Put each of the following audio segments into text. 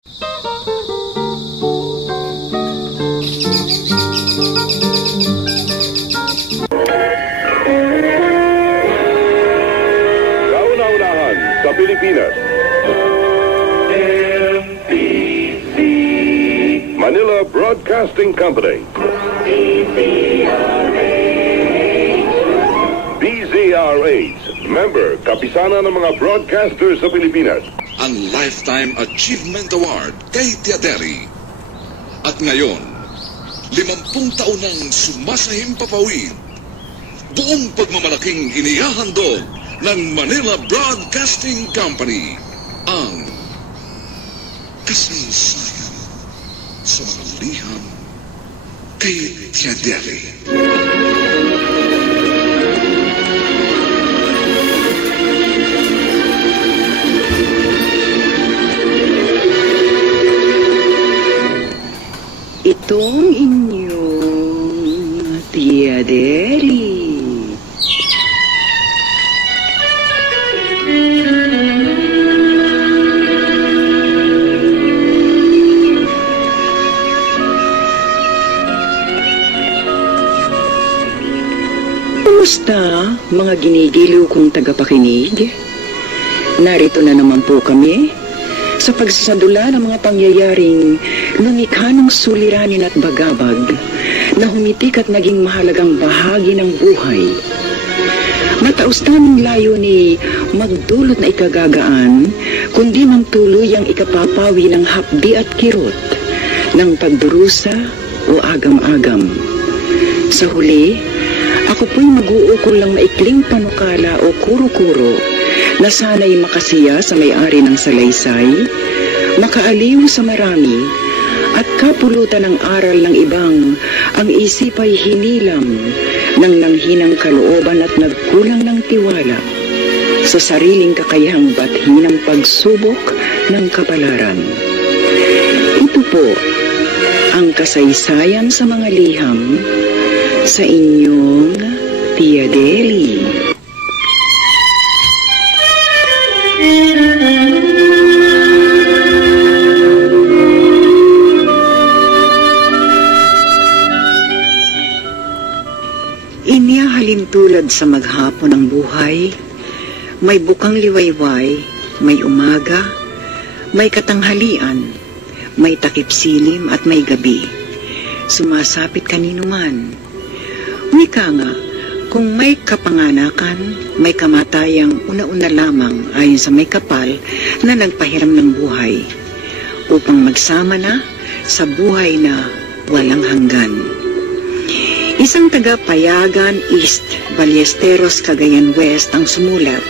Kauna-unahan sa Pilipinas. MPC Manila Broadcasting Company. DZRH, member, kapisana ng mga broadcasters sa Pilipinas. Ang Lifetime Achievement Award kay Tiaderi. At ngayon, 50 taon nang sumasahimpapawid. Buong pagmamalaking inihahandog ng Manila Broadcasting Company ang kasaysayan sa mga liham kay Tiaderi. Itong inyong Tiaderi. Kumusta, mga ginigiliw kong tagapakinig? Narito na naman po kami sa pagsasadula ng mga pangyayaring lumikha ng suliranin at bagabag na humitik at naging mahalagang bahagi ng buhay. Mataos naming layo ni magdulot na ikagagaan, kundi mang tuluyang ikapapawi ng hapdi at kirot ng pagdurusa o agam-agam. Sa huli, ako po'y mag-uukol ng maikling panukala o kuro-kuro na sana'y makasiya sa may-ari ng salaysay, makaaliw sa marami, at kapulutan ng aral ng ibang ang isip ay hinilam ng nanghinang kalooban at nagkulang ng tiwala sa sariling kakayahang bathi ng pagsubok ng kapalaran. Ito po ang kasaysayan sa mga liham sa inyong Tiaderi. Inihahalin tulad sa maghapon ng buhay, may bukang liwayway, may umaga, may katanghalian, may takip silim at may gabi. Sumasapit kanino man. Wika nga, kung may kapanganakan, may kamatayang una-una lamang ayon sa may kapal na nagpahiram ng buhay, upang magsama na sa buhay na walang hanggan. Isang taga-Payagan East, Ballesteros, Cagayan West ang sumulat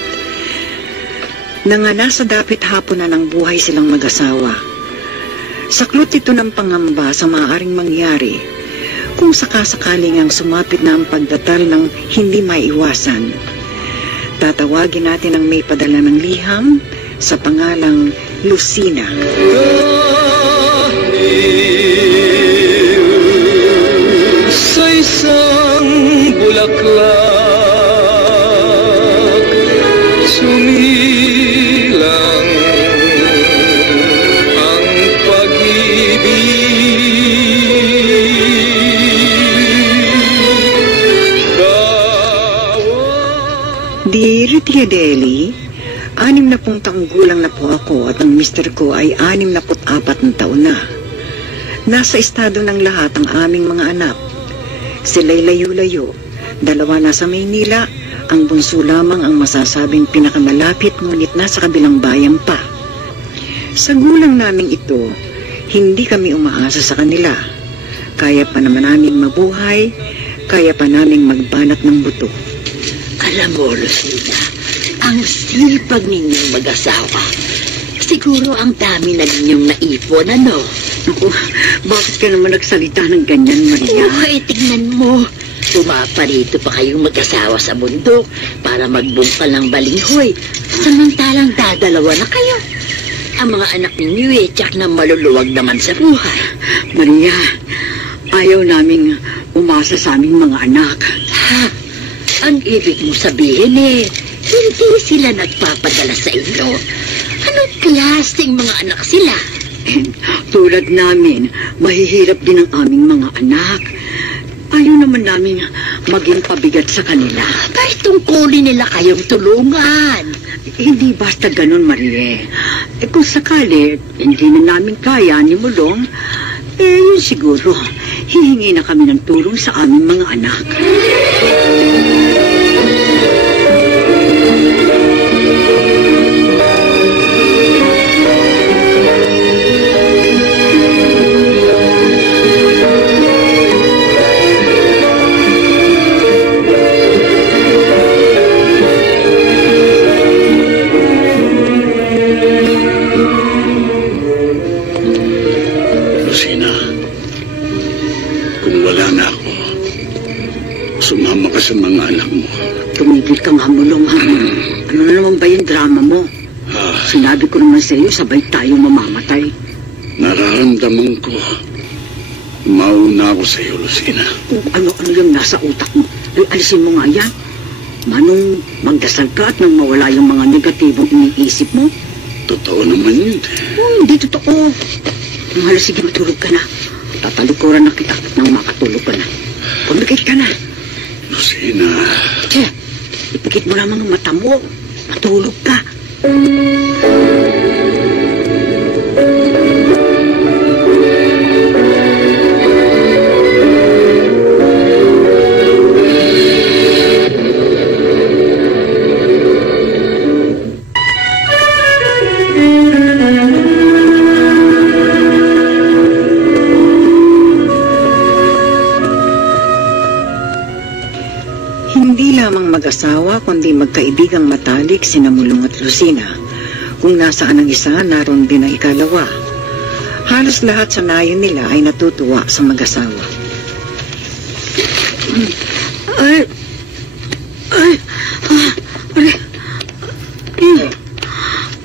na nga nasa dapit hapon na ng buhay silang mag-asawa. Saklot ito ng pangamba sa maaaring mangyari kung sakasakaling ang sumapit na ang pagdatal ng hindi maiwasan. Tatawagin natin ang may padala ng liham sa pangalang Lucina. Sa isang bulaklak sumilang ang pag-ibig. Dear Tiadeli, 60 taong gulang na po ako at ang mister ko ay 64 na taon na. Nasa estado ng lahat ang aming mga anak. Sila'y layo-layo. 2 nasa Maynila, ang bunso lamang ang masasabing pinakamalapit ngunit nasa kabilang bayan pa. Sa gulang naming ito, hindi kami umaasa sa kanila. Kaya pa naman naming mabuhay, kaya pa naming magbanat ng buto. Alam mo, Lucina, ang sipag ninyong mag-asawa. Siguro ang dami na ninyong naipon, ano? Ako, bakit ka naman nagsalita ng ganyan, Maria? Ay, tingnan mo. Pumaparito pa kayong mag-asawa sa bundok para magbungkal ng balinghoy. Samantalang dadalawa na kayo. Ang mga anak ninyo tiyak na maluluwag naman sa buhay. Maria, ayaw naming umasa sa aming mga anak. Ha? Ang ibig mo sabihin hindi sila nagpapadala sa inyo. Anong klaseng mga anak sila? tulad namin, mahihirap din ang aming mga anak. Ayaw naman namin maging pabigat sa kanila. Kahit tungkulin nila kayong tulungan. Hindi basta ganun, Marie. Kung sakali, hindi na namin kaya ni Mulong, yun siguro, hihingi na kami ng tulong sa aming mga anak. Sumama ka sa mga anak mo. Tumigil ka nga, Mulong, ha? Ano na naman ba yung drama mo? Sinabi ko naman sa iyo, sabay tayo mamamatay. Nararamdaman ko. Mauna ako sa iyo, Lucina. Ano yung nasa utak mo? Ay, alisin mo nga yan. Manong magdasal ka at nang mawala yung mga negatibong iniisip mo? Totoo naman yun. Hindi totoo. Mahal, sige, matulog ka na. Tatalikuran na kita nang makatulog ka na. Pumikit ka na. Lucina. Tiya, ipikit mo lamang ang mata mo. Matulog ka. Mag-asawa kundi magkaibigang matalik sina Mulong at Lucina. Kung nasaan ang isa, naroon din ang ikalawa. Halos lahat sa nayon nila ay natutuwa sa mag-asawa.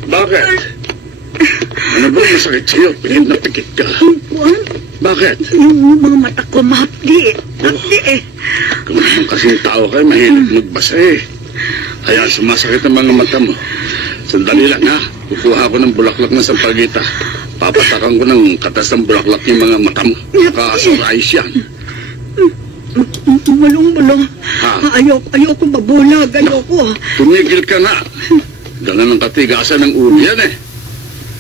Bakit? Ano ba masakit sa'yo? Pikit na pikit ka. Bakit? Yung mga mata ko mahapdi. Hapdi eh. Kung naman kasing tao kayo, mahilig magbasa eh. Kaya sumasakit ang mga mata mo. Sandali lang ha. Kukuha ko ng bulaklak na sampagita. Papatakan ko ng katas ng bulaklak yung mga mata mo. Nakasurize yan. Mulong. Ayoko mabulag. Ayoko. Tumigil ka na. Dala ng katigasan ng ulo yan eh.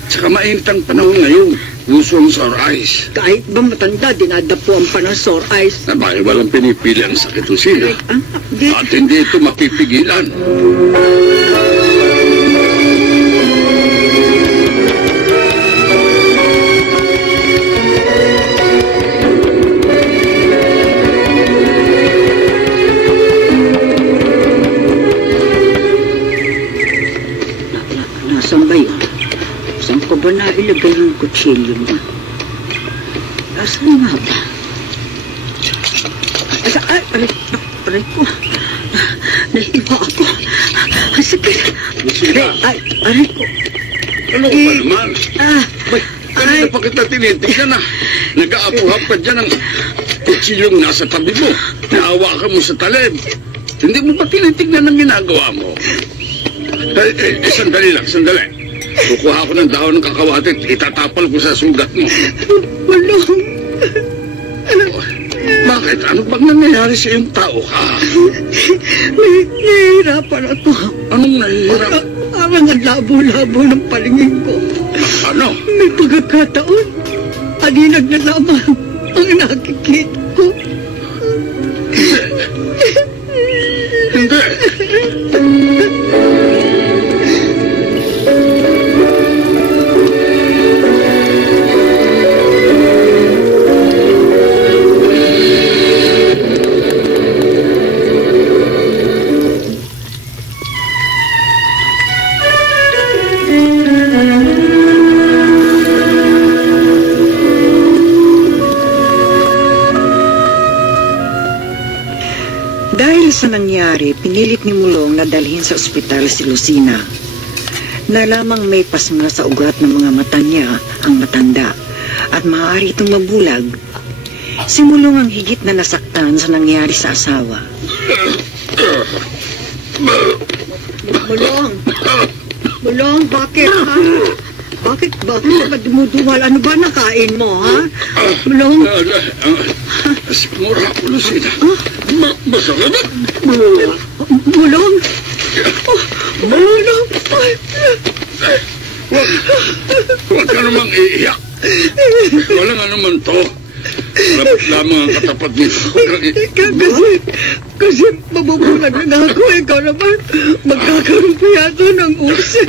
Tsaka mainit ang panahon ngayon. Gusto ang sore eyes. Kahit ba matanda, dinadapuan pa ng sore eyes. Bakit walang pinipili ang sakit, Lucina? At hindi ito mapipigilan. Nasaan ba yun? Saan ko ba nailagay yung kutsilyo mo? Saan nga ba? Aray ko. Nahiwa ako. Ang sakit. Lucina. Aray ko. Ano ba naman? Kanina pa kita tinitignan na. Nag-aapuhap ka dyan ng kutsilyong nasa tabi mo. Naawakan mo sa talib. Hindi mo ba tinitignan ang ginagawa mo? Sandali. Kukuha ko ng dahon ng kakawate at itatapal ko sa sugat mo. Mulong. Bakit? Ano bang nangyayari sa iyong tao ka? Nahihirapan ako. Anong nahihirap? Parang ang labo-labo ng palingin ko. Ano? May pagkakataon. Aninag na lamang ang nakikita ko. Hindi. Sa nangyari, pinilit ni Mulong na dalhin sa ospital si Lucina. Nalamang may pasma sa ugat ng mga mata niya ang matanda at maaari itong mabulag. Si Mulong ang higit na nasaktan sa nangyari sa asawa. Mulong, bakit ha? Bakit ka dumuduwal? Ano ba nakain mo, ha? Bulong? Siguro ako, Lucina. Masakit. Bulong? Bulong? Huwag ka namang iiyak. Walang anuman to. Dapat lamang ang katapat nito. Kasi mabubulag na nga ako. Ikaw naman, magkakaroon pa yata ng ulcer.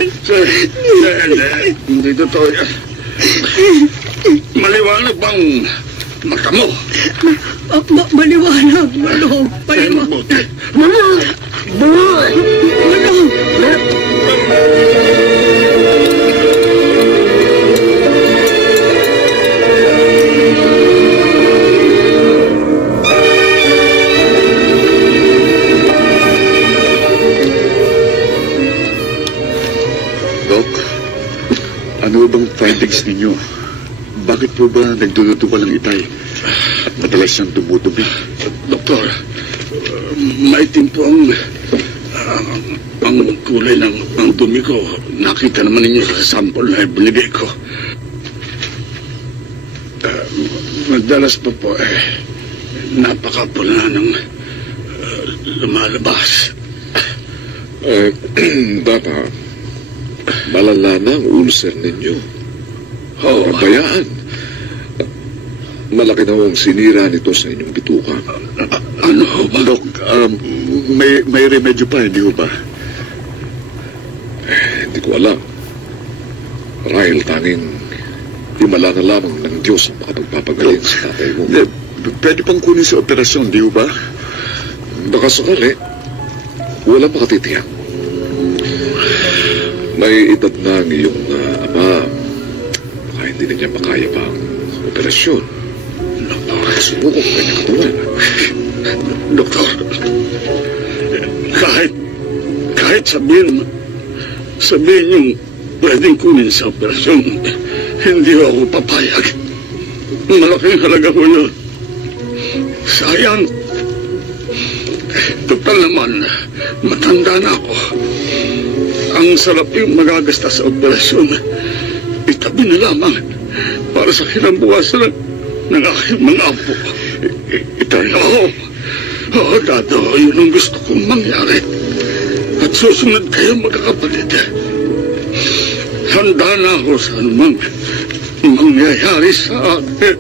Hindi totoo yan. Maliwanag bang mata mo? Maliwanag, Bulong. Mabuti. Bulong! Ano bang findings ninyo? Bakit po ba nagdududuwal ang itay? At madalas siyang dumudumi? Doktor, maitim po ang kulay ng dumi ko. Nakita naman ninyo sa sample na binigay ko. Madalas pa po napakapula ng lumalabas. Baka malala na ang ulcer ninyo. Oo. Bayaan. Malaki na ang sinira nito sa inyong bituka. Ano ba? Dok, may remedyo pa, hindi ho ba? Hindi ko alam. Rahil tanging himala na lamang ng Diyos ang makapagpapagaling sa tatay mo. Pwede pang kunin sa operasyon, di ho ba? Baka sakali, walang makatitiyak. May edad na ang iyong ama. Baka hindi na niya makaya pa ang operasyon. Sumukok na niya katawan. Doktor, kahit sabihin yung pwedeng kunin sa operasyon, hindi ako papayag. Malaking halaga ko yun. Sayang. Total naman, matanda na ako. Ang sarap yung magagasta sa operasyon. Itabi na lamang para sa kinabukasan ng aking mga apo. Oo, Dado, yun ang gusto kong mangyari. At susunod kayo magkakapatid. Handa na ako sa anumang mangyayari sa akin.